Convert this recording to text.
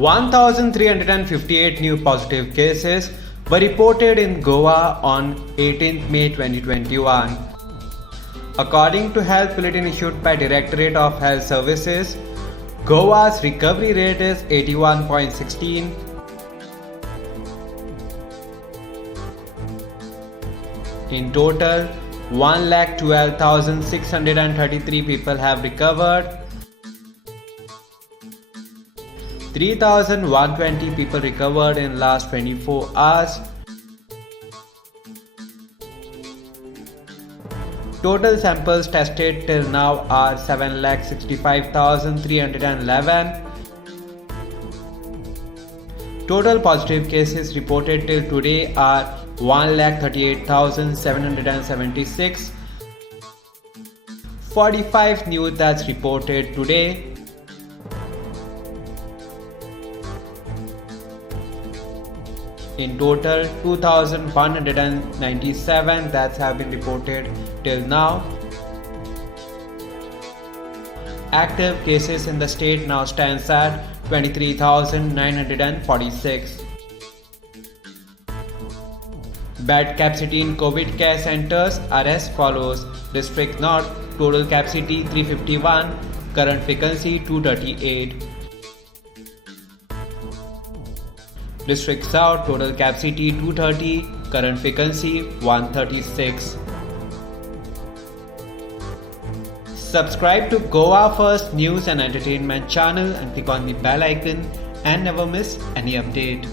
1,358 new positive cases were reported in Goa on 18th May 2021. According to health bulletin issued by Directorate of Health Services, Goa's recovery rate is 81.16. In total, 1,12,633 people have recovered. 3,120 people recovered in last 24 hours. Total samples tested till now are 7,65,311. Total positive cases reported till today are 1,38,776. 45 new deaths reported today. In total, 2,197 deaths have been reported till now. Active cases in the state now stands at 23,946. Bed capacity in COVID care centers are as follows. District North, total capacity 351, current vacancy 238. District South, total capacity 230, current vacancy 136. Subscribe to Goa First News and Entertainment channel and click on the bell icon and never miss any update.